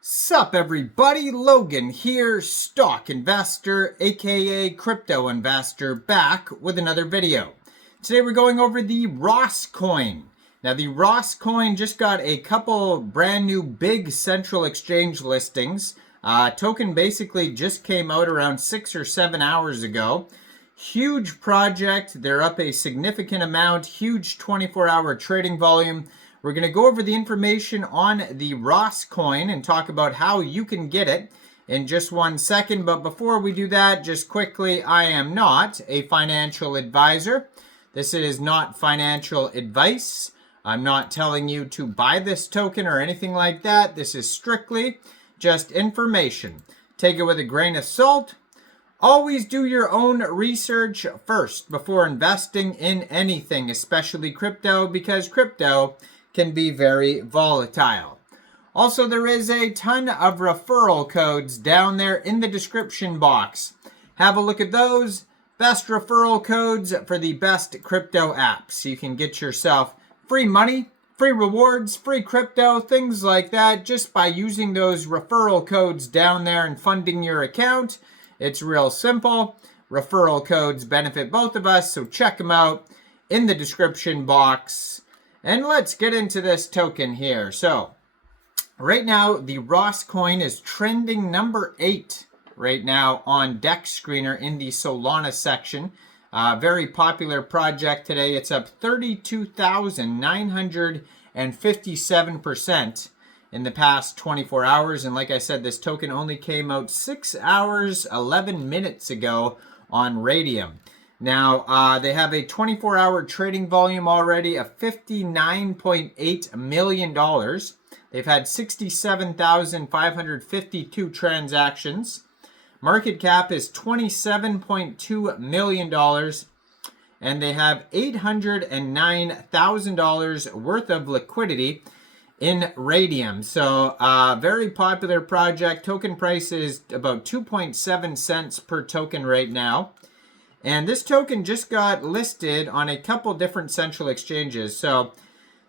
Sup everybody, Logan here, stock investor, aka crypto investor, back with another video. Today we're going over the Rosscoin. Now the Rosscoin just got a couple brand new big central exchange listings. Token basically just came out around 6 or 7 hours ago. Huge project, they're up a significant amount, huge 24-hour trading volume. We're going to go over the information on the Rosscoin and talk about how you can get it in just 1 second. But before we do that, just quickly, I am not a financial advisor. This is not financial advice. I'm not telling you to buy this token or anything like that. This is strictly just information. Take it with a grain of salt. Always do your own research first before investing in anything, especially crypto, because crypto can be very volatile. Also, there is a ton of referral codes down there in the description box. Have a look at those. Best referral codes for the best crypto apps. You can get yourself free money, free rewards, free crypto, things like that, just by using those referral codes down there and funding your account. It's real simple. Referral codes benefit both of us, so check them out in the description box. And let's get into this token here. So, right now, the Rosscoin is trending number 8 right now on Dex Screener in the Solana section. Very popular project today. It's up 32,957% in the past 24 hours. And like I said, this token only came out 6 hours, 11 minutes ago on Radium. Now, they have a 24-hour trading volume already of $59.8 million. They've had 67,552 transactions. Market cap is $27.2 million. And they have $809,000 worth of liquidity in Radium. So, very popular project. Token price is about 2.7 cents per token right now. And this token just got listed on a couple different central exchanges. So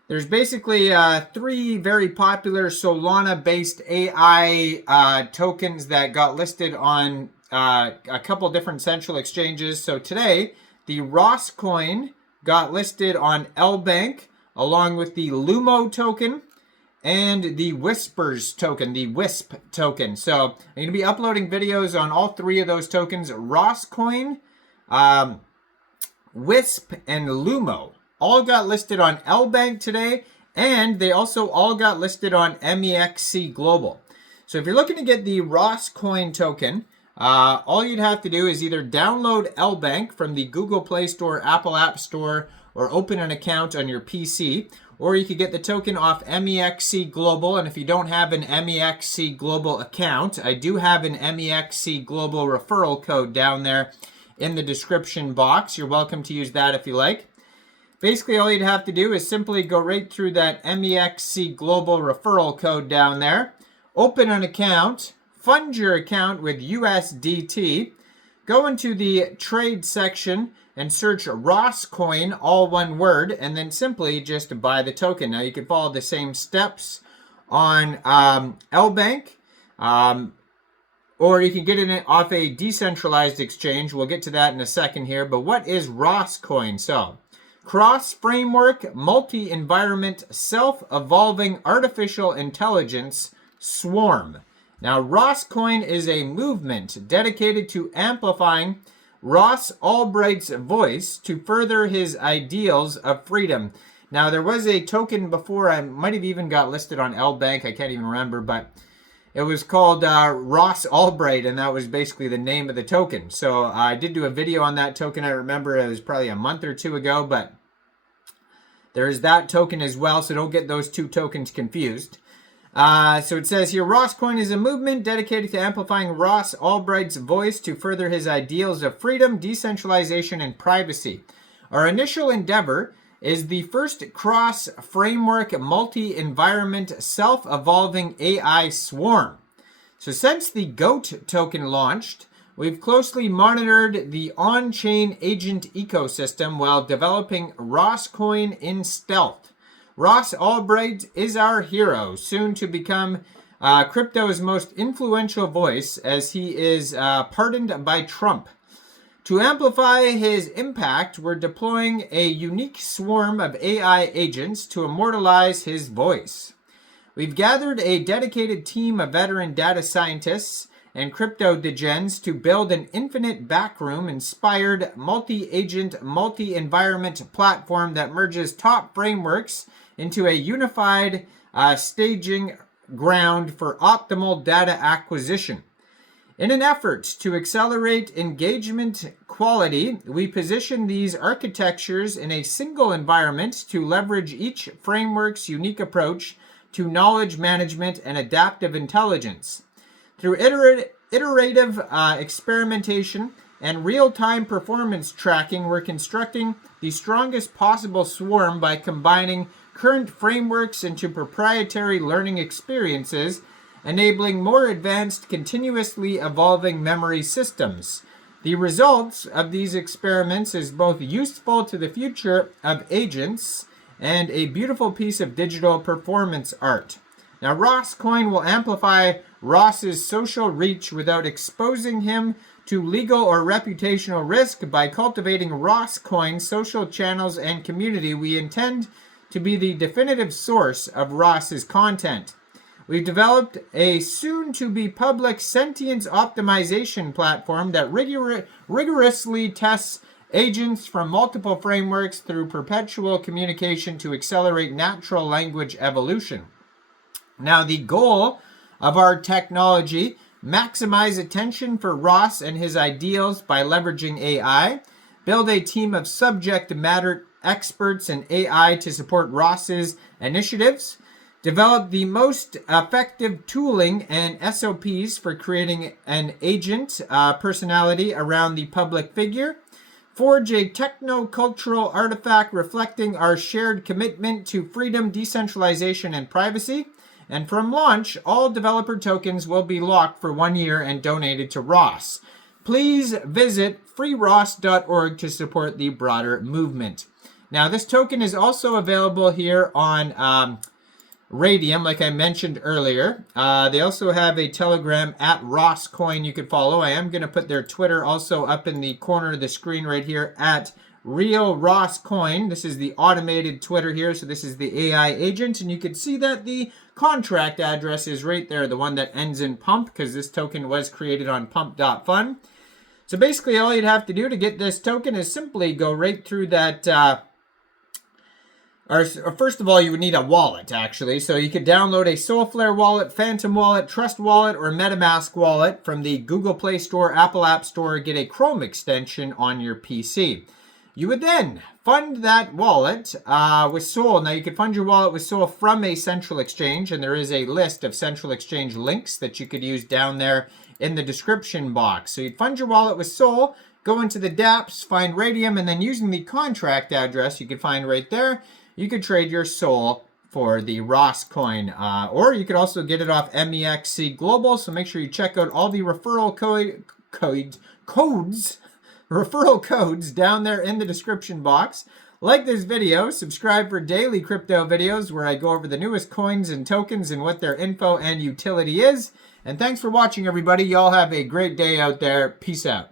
there's basically 3 very popular Solana-based AI tokens that got listed on a couple different central exchanges. So today, the Rosscoin got listed on Lbank along with the Lumo token and the Whispers token, the WISP token. So I'm going to be uploading videos on all 3 of those tokens. Rosscoin, WISP, and Lumo all got listed on Lbank today, and they also all got listed on Mexc Global. So if you're looking to get the Rosscoin token, all you'd have to do is either download Lbank from the Google Play Store, Apple App Store, or open an account on your PC, or you could get the token off Mexc Global. And if you don't have an Mexc Global account, I do have an Mexc Global referral code down there in the description box. You're welcome to use that if you like. Basically, all you'd have to do is simply go right through that Mexc Global referral code down there, open an account, fund your account with USDT, go into the trade section and search Rosscoin, all one word, and then simply just buy the token. Now, you can follow the same steps on Lbank, or you can get it off a decentralized exchange. We'll get to that in a second here. But what is Rosscoin? So, cross-framework, multi-environment, self-evolving artificial intelligence swarm. Now, Rosscoin is a movement dedicated to amplifying Ross Ulbricht's voice to further his ideals of freedom. Now, there was a token before, I might have even got listed on Lbank, I can't even remember, but it was called Ross Ulbricht, and that was basically the name of the token. So I did do a video on that token. I remember it was probably a month or 2 ago, but there's that token as well, so don't get those 2 tokens confused. So it says here, Rosscoin is a movement dedicated to amplifying Ross Ulbricht's voice to further his ideals of freedom, decentralization, and privacy. Our initial endeavor is the first cross-framework, multi-environment, self-evolving AI swarm. So since the GOAT token launched, we've closely monitored the on-chain agent ecosystem while developing Rosscoin in stealth. Ross Ulbricht is our hero, soon to become crypto's most influential voice, as he is pardoned by Trump. To amplify his impact, we're deploying a unique swarm of AI agents to immortalize his voice. We've gathered a dedicated team of veteran data scientists and crypto degens to build an infinite backroom-inspired, multi-agent, multi-environment platform that merges top frameworks into a unified staging ground for optimal data acquisition. In an effort to accelerate engagement quality, we position these architectures in a single environment to leverage each framework's unique approach to knowledge management and adaptive intelligence. Through iterative experimentation and real-time performance tracking, we're constructing the strongest possible swarm by combining current frameworks into proprietary learning experiences, enabling more advanced, continuously evolving memory systems. The results of these experiments is both useful to the future of agents and a beautiful piece of digital performance art. Now, Rosscoin will amplify Ross's social reach without exposing him to legal or reputational risk. By cultivating Rosscoin's social channels and community, we intend to be the definitive source of Ross's content. We've developed a soon-to-be public sentience optimization platform that rigorously tests agents from multiple frameworks through perpetual communication to accelerate natural language evolution. Now, the goal of our technology: maximize attention for Ross and his ideals by leveraging AI, build a team of subject matter experts in AI to support Ross's initiatives, develop the most effective tooling and SOPs for creating an agent personality around the public figure, forge a techno-cultural artifact reflecting our shared commitment to freedom, decentralization, and privacy. And from launch, all developer tokens will be locked for 1 year and donated to Ross. Please visit freeross.org to support the broader movement. Now, this token is also available here on Radium, like I mentioned earlier. They also have a Telegram at Rosscoin you could follow. I am going to put their Twitter also up in the corner of the screen right here at Real Rosscoin. This is the automated Twitter here, so this is the AI agent, and you can see that the contract address is right there, the one that ends in pump, because this token was created on pump.fun. So basically all you'd have to do to get this token is simply go right through that or first of all, you would need a wallet, actually. So you could download a Soulflare wallet, Phantom wallet, Trust wallet, or MetaMask wallet from the Google Play Store, Apple App Store, or get a Chrome extension on your PC. You would then fund that wallet with Sol. Now, you could fund your wallet with Sol from a central exchange, and there is a list of central exchange links that you could use down there in the description box. So you'd fund your wallet with Sol, go into the dApps, find Radium, and then using the contract address you could find right there, you could trade your Sol for the Rosscoin, or you could also get it off Mexc Global. So make sure you check out all the referral codes down there in the description box. Like this video, subscribe for daily crypto videos where I go over the newest coins and tokens and what their info and utility is. And thanks for watching, everybody. Y'all have a great day out there. Peace out.